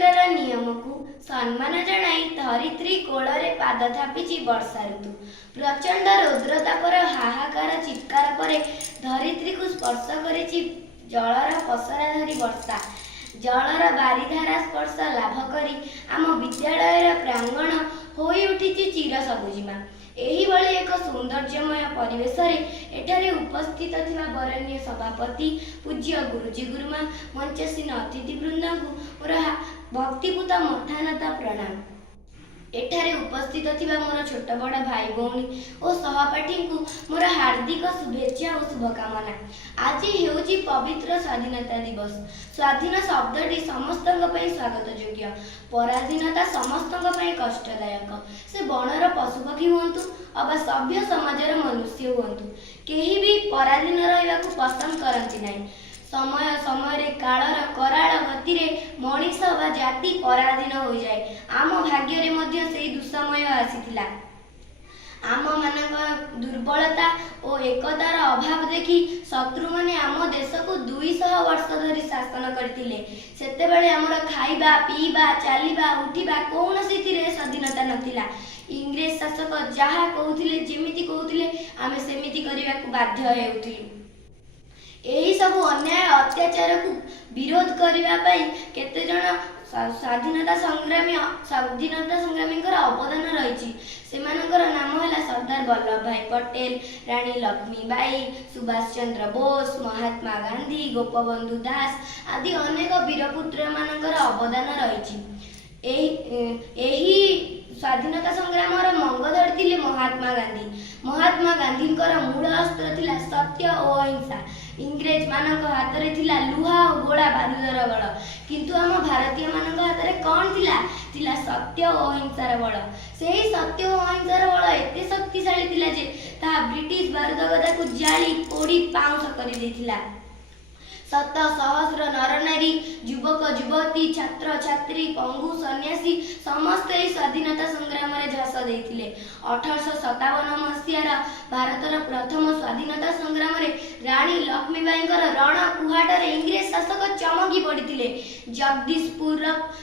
चक्रर नियम को सम्मान जणाई धरित्री कोଳରେ पाद थापिछि वर्षा ऋतु। प्रचंड रौद्रतापर हाहाकार चित्कार पर धरित्री को स्पर्श करिछि जलर पसराधारी वर्षा। जलर बारिधारा स्पर्श लाभ करी आम विद्यालयर प्रांगण होई उठिछि चिर सबुजिमा। एहिभଳି एक सौंदर्यमय परिवेश एठारे उपस्थित थिबा बरण्य सभापति पूज्य गुरुजी गुरुमा मंचसीन अतिथिवृंद को मोर भक्तिपूत मठानता प्रणाम। एठारे उपस्थित थिबा मोर छोट बड़ भाई भौणी और सहपाठी को मोर हार्दिक शुभेच्छा और शुभकामना। आज हेउची पवित्र स्वाधीनता दिवस। स्वाधीन शब्दटी समस्तक पई स्वागत योग्य। पराधीनता समस्तक पई कष्टदायक। से बनर पशुपक्षी हुंतु अबा सभ्य समाजर मनुष्य हुंतु, केही भी पराधीन रहिबाकु पसंद करंती नाही। समय समय कालर कराल गति मनीष बा जाति पराधीन हो जाए। आम भाग्य मध्य से दुस्समय आसीथिला। आम मानक दुर्बलता और एकतार अभाव देखि शत्रु माने आम देश को 200 वर्ष धरी शासन करथिले। सेतेबेले हमर खाइबा पीबा चलिबा उठिबा कोनोसी थिरे स्वाधीनता नथिला। इंग्रेज शासक जहा कहउथिले जेमिति कहउथिले आमे सेमिति करिबाकू बाध्य हेउथिलु। एही सब अन्याय अत्याचार को विरोध करने केते जन स्वाधीनता संग्रामी अवदान रही। सेमानकर नाम है सरदार वल्लभ भाई पटेल, रानी लक्ष्मीबाई, सुभाष चंद्र बोस, महात्मा गांधी, गोपबंधु दास आदि अनेक वीरपुत्र मानकर अवदान रही। स्वाधीनता संग्राम मंगधर थिले महात्मा गांधी। महात्मा गांधी मूल अस्त्र थिला सत्य और अहिंसा। इंग्रेज मानक हाथ रे थिला लुहा और गोला बारूदर बल, किंतु आम भारतीय मानक हाथ रे कौन थिला सत्य और अहिंसार बल। सेही सत्य और अहिंसार बल एते शक्तिशाली थिला जे ता ब्रिटिश बारूद गदा को जाली पोड़ी पाउंस कर देथिला। शत सहस्र नरनारी युवक युवती छात्र छात्री पंगु सन्यासी समस्त स्वाधीनता संग्राम रे झास देथिले। 1857 मसीहार भारतर प्रथम स्वाधीनता संग्राम रे रानी लक्ष्मीबाई रण कुहाटर इंग्रेज शासक चमकी पड़िथिले। जगदीशपुर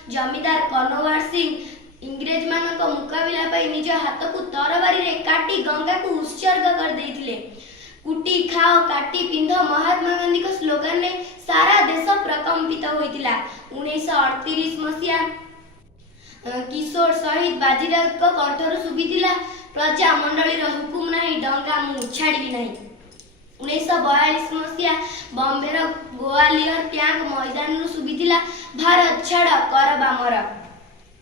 जमीदार कनवार सिंह इंग्रेज मानक मुकाबिला पाई निज हाथ को तरबारी रे काटी गंगा को उत्सर्ग कर देथिले। कुटी खाओ काटी पिंध महात्मा गांधी को स्लोगन ने सारा देश प्रकंपित होइतिला। 1938 मसीहा किशोर शहीद बाजीराव को कंठर सुबितिला प्रजा मंडली हुकुम नहीं डंगा मु छाड़ी नहीं। 1942 मसीहा बॉम्बे गोवालियर टैंक मैदान रु सुबितिला भारत छाड़ कर बामर।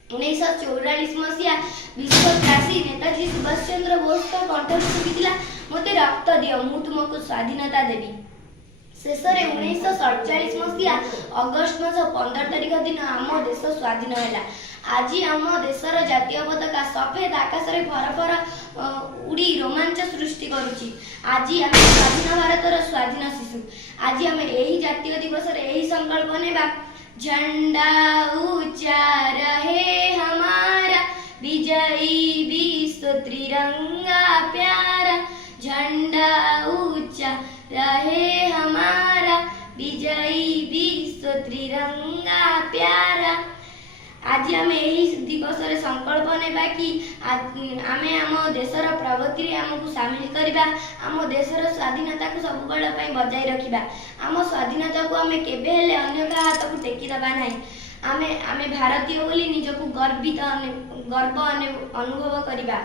1944 मसीहा विश्वग्रासी नेताजी सुभाष चंद्र बोस को कंठर सुबितिला मते रक्त दियो मु तुमको स्वाधीनता देवी। शेष 1947 मसीहा अगस्त मास 15 तारिख दिन आम देश स्वाधीन है। आज आम देशर जातीय पताका सफेद आकाश रे फर उड़ी रोमांच सृष्टि करुछि। आज आम स्वाधीन भारतर स्वाधीन शिशु। आज आम एही जातीय दिवस रे एही संकल्प नेबा झंडा ऊंचा रहे हमारा विजयी विश्व त्रिरंगा प्यारा। झंडा ऊंचा रहे हमारा विजयी विश्व त्रिरंगा प्यारा। आज आम यही दिवस रे संकल्प नेबा कि आमे आम देशर प्रगति रे हमकु शामिल करबा। आम देशर स्वाधीनता को सब बेला पई बजाय रखिबा। आम स्वाधीनता को आमे केबे हेले अन्य का हाथ को टेकी दबा नाही। आमे भारतीय बोली निजको गर्व अनुभव करबा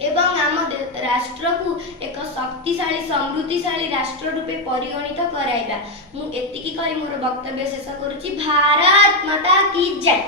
एवं आम राष्ट्र को एक शक्तिशाली समृद्धिशाली राष्ट्र रूपे परिगणित कराइबा। मु एतिकी कहि मोर वक्तव्य शेष करूची। भारत माता की जय।